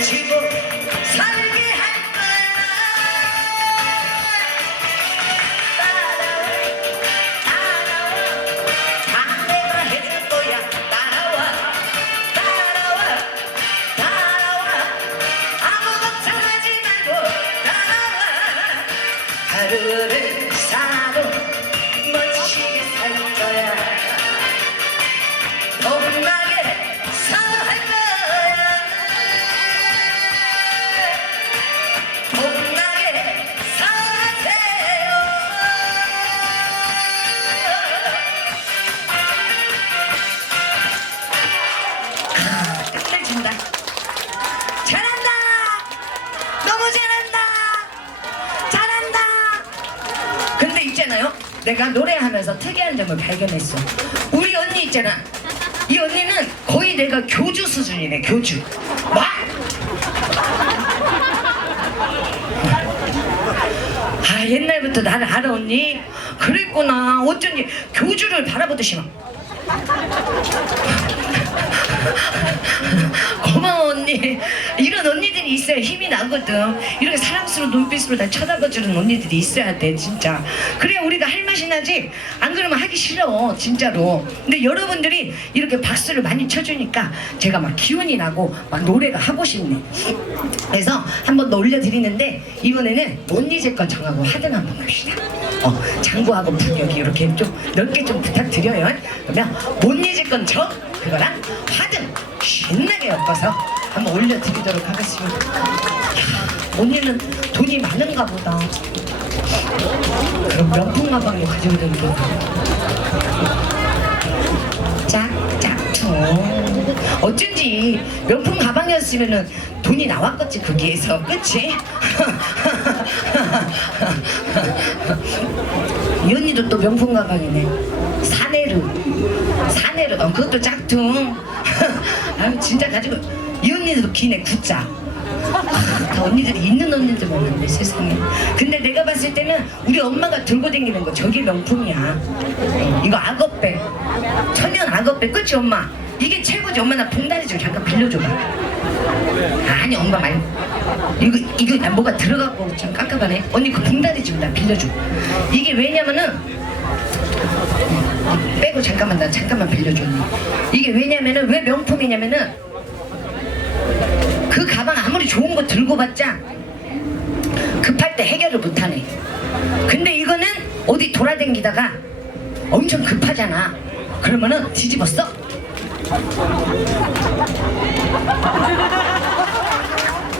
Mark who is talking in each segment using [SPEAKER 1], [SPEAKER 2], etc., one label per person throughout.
[SPEAKER 1] 치고 발견했어. 우리 언니 있잖아. 이 언니는 거의 내가 교주 수준이네 교주. 막 아, 옛날부터 나를 알아 언니. 그랬구나. 어쩐지 교주를 바라보듯이 막. 고마워 언니 언니들이 있어야 힘이 나거든. 이렇게 사랑스러운 눈빛으로 날 쳐다봐주는 언니들이 있어야 돼 진짜. 그래야 우리가 할 맛이 나지? 안 그러면 하기 싫어 진짜로. 근데 여러분들이 이렇게 박수를 많이 쳐주니까 제가 막 기운이 나고 막 노래가 하고 싶네. 그래서 한번 더 올려드리는데 이번에는 못 잊을 건 정하고 하등 한번 갑시다. 어, 장구하고 분격이 이렇게 좀 넓게 좀 부탁드려요. 그러면 못 잊을 건저 그거랑 화등 신나게 엮어서 한번 올려드리도록 하겠습니다. 언니는 돈이 많은가 보다. 그럼 명품 가방을 가지고 다니는 짝짝퉁. 어쩐지 명품 가방이었으면은 돈이 나왔겠지 거기에서. 그치? 이 언니도 또 명품 가방이네. 사내르 사내르 어 그것도 짝퉁. 아유 진짜 가지고 이 언니도 기네 구자. 아, 다 언니들이 있는 언니들 많은데 세상에. 근데 내가 봤을 때는 우리 엄마가 들고 다니는 거 저게 명품이야. 어, 이거 악어배. 천연 악어배. 그치 엄마? 이게 최고지. 엄마 나 봉다리 좀 잠깐 빌려줘봐. 아니 엄마 말. 이거 이거 나 뭐가 들어가고 좀 깜깜하네. 언니 그 봉다리 좀 나 빌려줘. 이게 왜냐면은 빼고 잠깐만 나 잠깐만 빌려줘 언니. 이게 왜냐면은 왜 명품이냐면은 그 가방 아무리 좋은 거 들고 봤자 급할 때 해결을 못하네. 근데 이거는 어디 돌아다니다가 엄청 급하잖아. 그러면은 뒤집었어?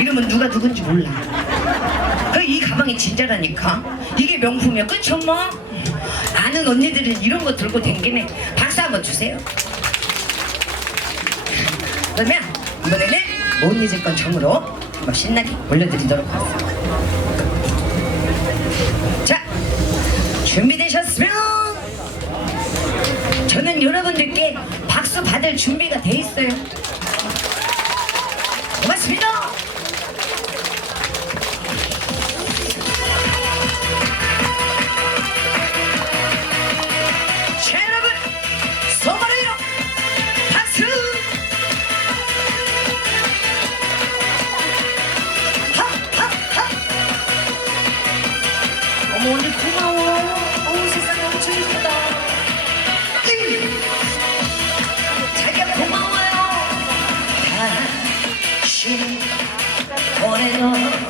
[SPEAKER 1] 이러면 누가 누군지 몰라. 그이 가방이 진짜라니까? 이게 명품이야. 그치 엄마? 아는 언니들은 이런 거 들고 댕기네. 박수 한번 주세요. 그러면 이번에는 옹이제건 정으로 한번 신나게 올려드리도록 하겠습니다. 자, 준비되셨으면 저는 여러분들께 박수 받을 준비가 돼 있어요. 俺の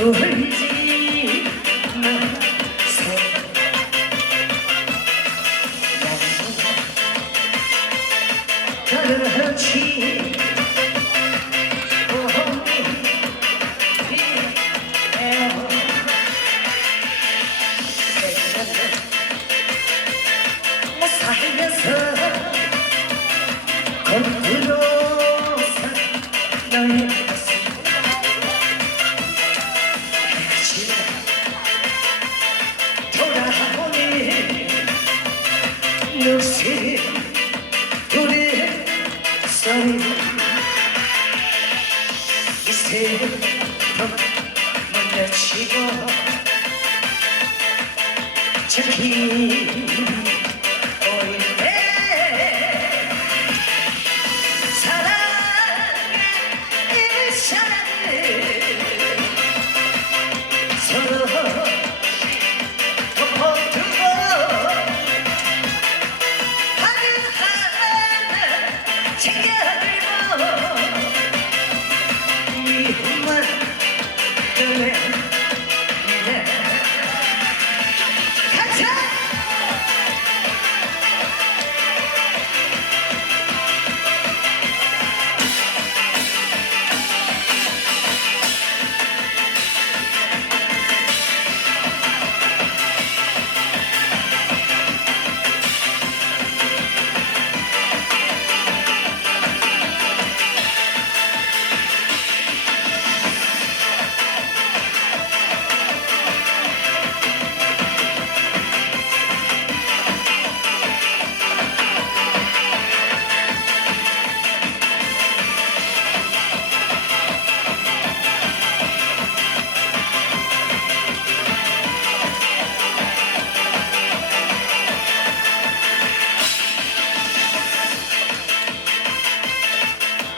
[SPEAKER 1] 울지 마세요 살면서 건드려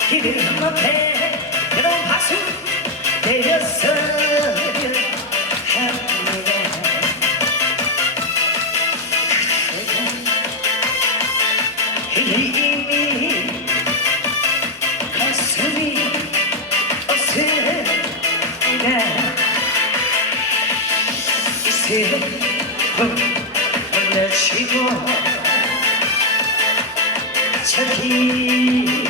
[SPEAKER 1] 기막해 그런 가슴 되었어 이미 가슴이 어슬다 이슬을 내치고 저기